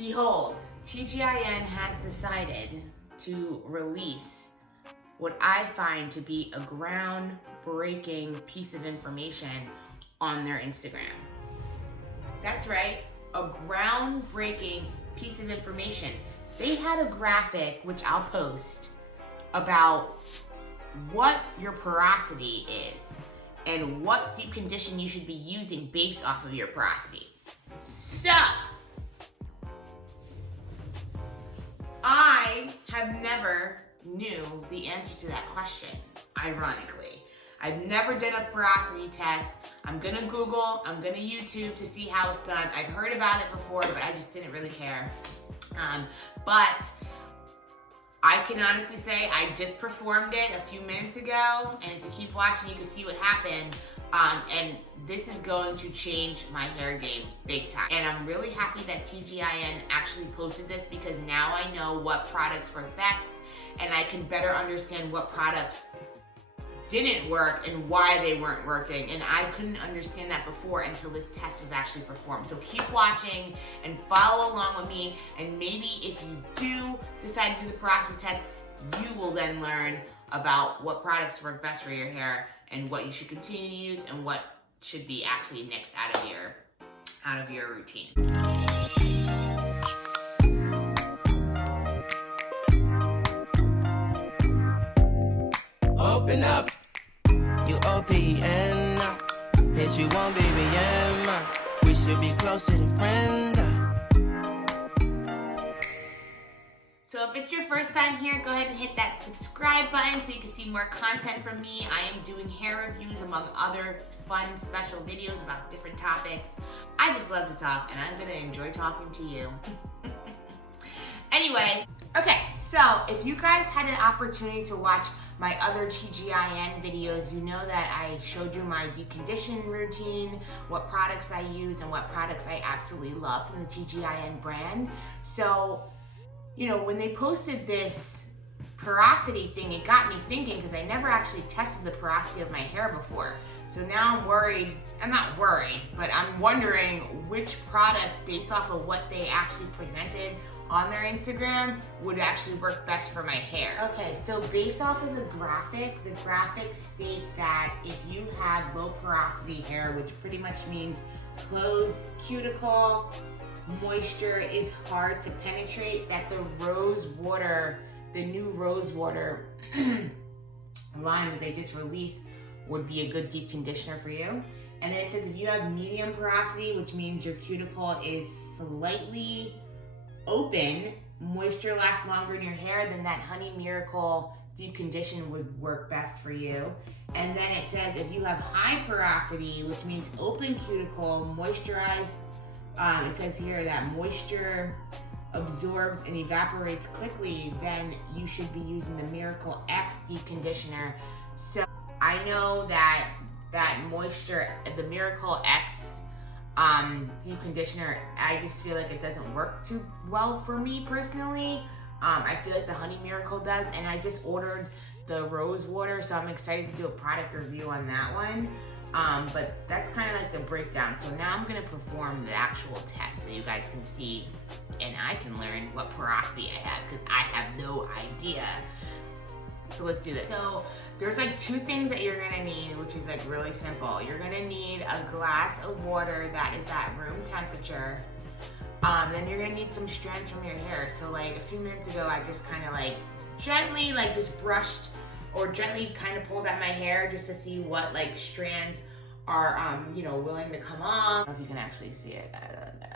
Behold, TGIN has decided to release what I find to be a groundbreaking piece of information on their Instagram. That's right, a groundbreaking piece of information. They had a graphic, which I'll post, about what your porosity is and what deep condition you should be using based off of your porosity. So, I have never knew the answer to that question, ironically. I've never done a porosity test. I'm gonna Google, I'm gonna YouTube to see how it's done. I've heard about it before, but I just didn't really care. But I can honestly say I just performed it a few minutes ago, and if you keep watching, you can see what happened. And this is going to change my hair game big time. And I'm really happy that TGIN actually posted this, because now I know what products work best, and I can better understand what products didn't work and why they weren't working. And I couldn't understand that before until this test was actually performed. So keep watching and follow along with me, and maybe if you do decide to do the porosity test, you will then learn about what products work best for your hair and what you should continue to use and what should be actually nixed out of your routine. Open up, you OPN, bitch, you won't BBM. We should be closer than friends. So if it's your first time here, go ahead and hit that subscribe button so you can see more content from me. I am doing hair reviews among other fun special videos about different topics. I just love to talk, and I'm gonna enjoy talking to you. Anyway, okay, so if you guys had an opportunity to watch my other TGIN videos, you know that I showed you my deep condition routine, what products I use, and what products I absolutely love from the TGIN brand. So, you know, when they posted this porosity thing, it got me thinking, because I never actually tested the porosity of my hair before. So now I'm worried, I'm not worried, but I'm wondering which product, based off of what they actually presented on their Instagram, would actually work best for my hair. Okay, so based off of the graphic states that if you have low porosity hair, which pretty much means closed cuticle, moisture is hard to penetrate, that the rose water, the new rose water line that they just released would be a good deep conditioner for you. And then it says if you have medium porosity, which means your cuticle is slightly open, moisture lasts longer in your hair, then that Honey Miracle deep condition would work best for you. And then it says if you have high porosity, which means open cuticle, moisturize, it says here that moisture absorbs and evaporates quickly, then you should be using the Miracle X deep conditioner. So I know that moisture, the Miracle X deep conditioner, I just feel like it doesn't work too well for me personally. I feel like the Honey Miracle does, and I just ordered the rose water, so I'm excited to do a product review on that one. But that's kind of like the breakdown. So now I'm gonna perform the actual test so you guys can see and I can learn what porosity I have, because I have no idea. So let's do this. So there's like two things that you're gonna need, which is like really simple. You're gonna need a glass of water that is at room temperature. Then you're gonna need some strands from your hair. So like a few minutes ago, I just kind of like gently like just brushed or gently kind of pulled at my hair just to see what like strands are, you know, willing to come off. I don't know if you can actually see it. I don't know.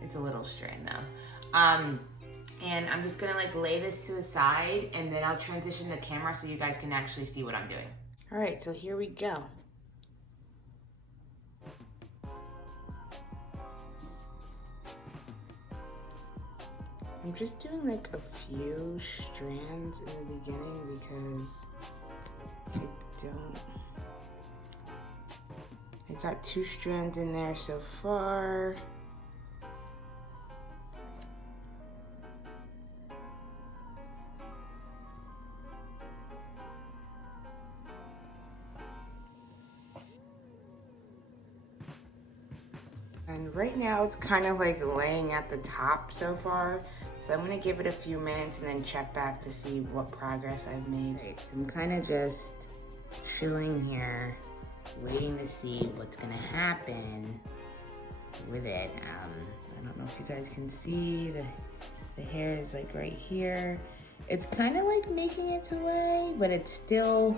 It's a little strand though. And I'm just gonna like lay this to the side, and then I'll transition the camera so you guys can actually see what I'm doing. All right, so here we go. I'm just doing like a few strands in the beginning because I got 2 strands in there so far. And right now it's kind of like laying at the top so far. So I'm gonna give it a few minutes and then check back to see what progress I've made. Right, so I'm kind of just chilling here, waiting to see what's gonna happen with it. I don't know if you guys can see, the hair is like right here. It's kind of like making its way, but it's still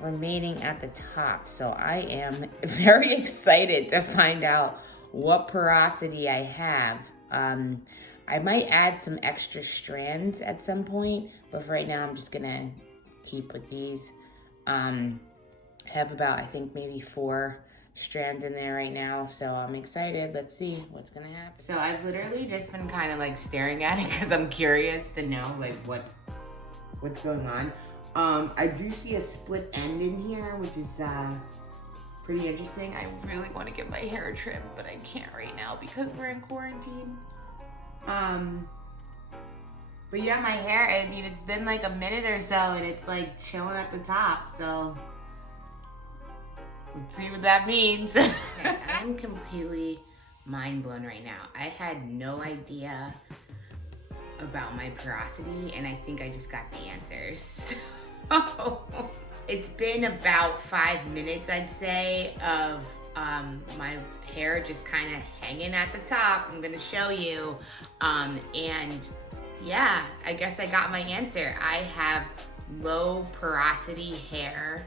remaining at the top. So I am very excited to find out what porosity I have. I might add some extra strands at some point, but for right now I'm just gonna keep with these. I have about, I think maybe 4 strands in there right now, so I'm excited. Let's see what's gonna happen. So I've literally just been kind of like staring at it because I'm curious to know like what's going on. I do see a split end in here, which is pretty interesting. I really want to get my hair trimmed, but I can't right now because we're in quarantine. But yeah, my hair, I mean, it's been like a minute or so and it's like chilling at the top, so let's see what that means. Okay, I'm completely mind blown right now. I had no idea about my porosity and I think I just got the answers. It's been about 5 minutes, I'd say, of my hair just kind of hanging at the top. I'm gonna show you. And yeah, I guess I got my answer. I have low porosity hair,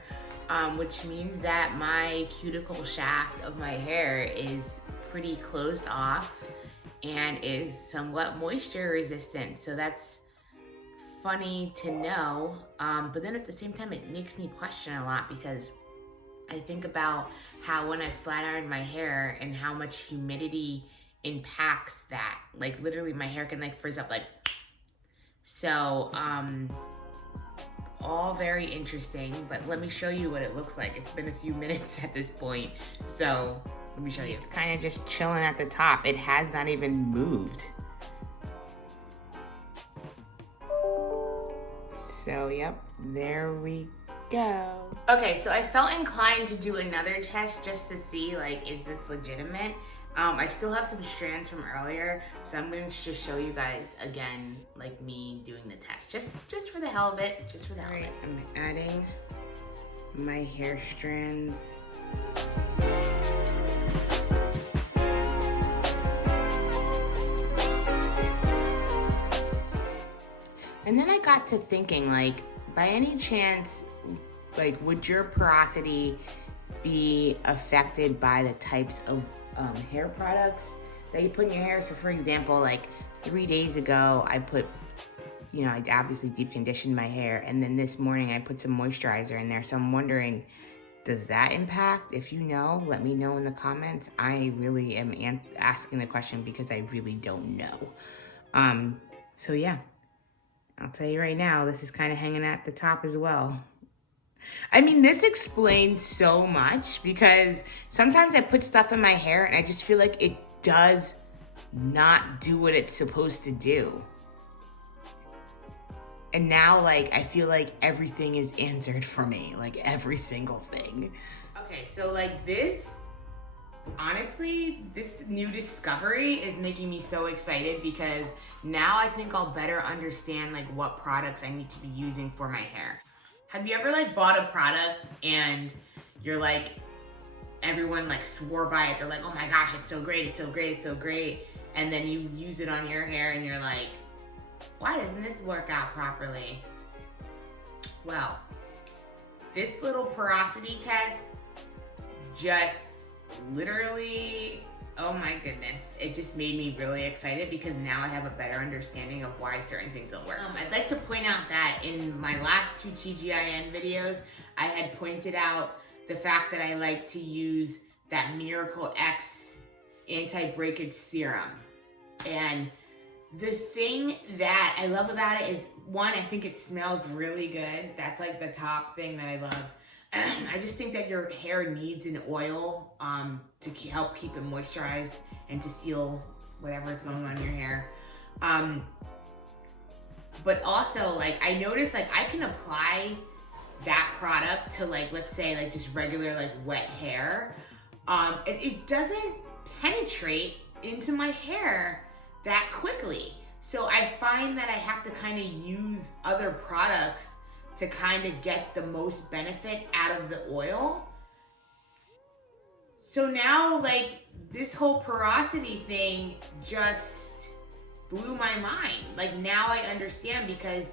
which means that my cuticle shaft of my hair is pretty closed off and is somewhat moisture resistant. So that's funny to know, but then at the same time it makes me question a lot because I think about how when I flat iron my hair and how much humidity impacts that. Like literally my hair can like frizz up like, so all very interesting, but let me show you what it looks like. It's been a few minutes at this point, so let me show you. It's kind of just chilling at the top. It has not even moved. So, yep, there we go. Okay, so I felt inclined to do another test just to see, like, is this legitimate? I still have some strands from earlier, so I'm going to just show you guys again, like me doing the test, just for the hell of it, just for the hell of it. I'm adding my hair strands. And then I got to thinking, like, by any chance, like, would your porosity be affected by the types of hair products that you put in your hair? So for example, like 3 days ago, I put, you know, I obviously deep conditioned my hair, and then this morning I put some moisturizer in there. So I'm wondering, does that impact? If you know, let me know in the comments. I really am asking the question because I really don't know. So yeah. I'll tell you right now, this is kind of hanging at the top as well. I mean, this explains so much because sometimes I put stuff in my hair and I just feel like it does not do what it's supposed to do. And now, like, I feel like everything is answered for me, like every single thing. Okay, so like this, honestly, this new discovery is making me so excited because now I think I'll better understand like what products I need to be using for my hair. Have you ever like bought a product and you're like, everyone like swore by it, they're like, oh my gosh, it's so great, it's so great, it's so great, and then you use it on your hair and you're like, why doesn't this work out properly? Well, this little porosity test just literally, oh my goodness, it just made me really excited because now I have a better understanding of why certain things don't work. I'd like to point out that in my last 2 TGIN videos, I had pointed out the fact that I like to use that Miracle X anti-breakage serum. And the thing that I love about it is, one, I think it smells really good. That's like the top thing that I love. I just think that your hair needs an oil to help keep it moisturized and to seal whatever's going on in your hair. But also, like, I noticed, like, I can apply that product to, like, let's say, like, just regular, like, wet hair. It doesn't penetrate into my hair that quickly. So I find that I have to kind of use other products to kind of get the most benefit out of the oil. So now, like, this whole porosity thing just blew my mind. Like, now I understand, because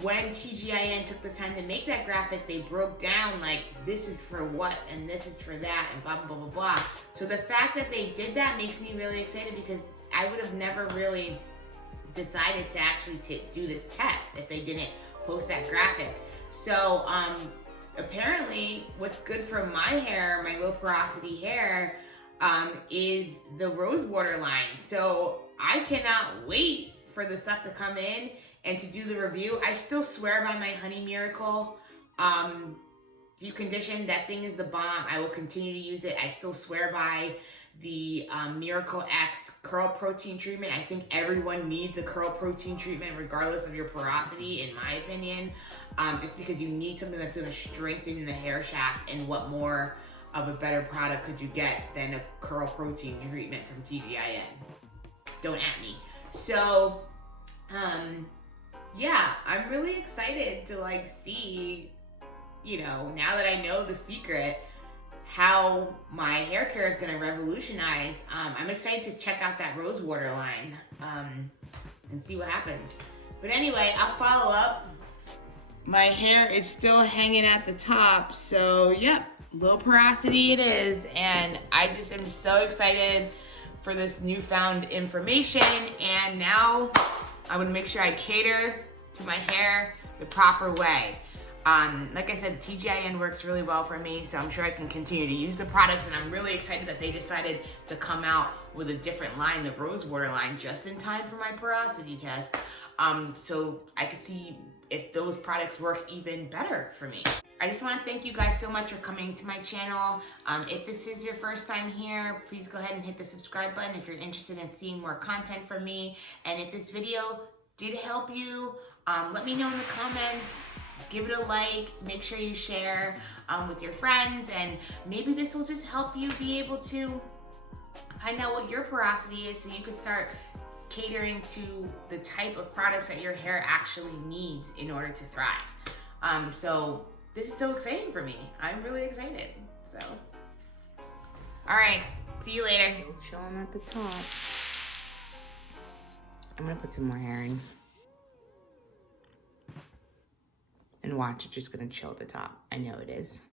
when TGIN took the time to make that graphic, they broke down, like, this is for what and this is for that and blah, blah, blah, blah, blah. So the fact that they did that makes me really excited, because I would have never really decided to actually do this test if they didn't post that graphic. So apparently what's good for my hair, my low porosity hair, is the rose water line. So I cannot wait for the stuff to come in and to do the review. I still swear by my Honey Miracle deep condition. That thing is the bomb. I will continue to use it. I still swear by the Miracle X curl protein treatment. I think everyone needs a curl protein treatment regardless of your porosity, in my opinion, just because you need something that's going to strengthen the hair shaft, and what more of a better product could you get than a curl protein treatment from TGIN? Don't at me. So yeah, I'm really excited to, like, see, you know, now that I know the secret, how my hair care is going to revolutionize. I'm excited to check out that rose water line and see what happens. But anyway, I'll follow up. My hair is still hanging at the top, so yep, low porosity it is. And I just am so excited for this newfound information. And now I'm gonna make sure I cater to my hair the proper way. Like I said, TGIN works really well for me, so I'm sure I can continue to use the products, and I'm really excited that they decided to come out with a different line, the rose water line, just in time for my porosity test. So I could see if those products work even better for me. I just want to thank you guys so much for coming to my channel. If this is your first time here, please go ahead and hit the subscribe button if you're interested in seeing more content from me. And if this video did help you, let me know in the comments. Give it a like, make sure you share with your friends, and maybe this will just help you be able to find out what your porosity is, so you can start catering to the type of products that your hair actually needs in order to thrive. So this is so exciting for me. I'm really excited. So, all right, see you later. Show them at the top. I'm gonna put some more hair in. And watch, it's just gonna chill at the top. I know it is.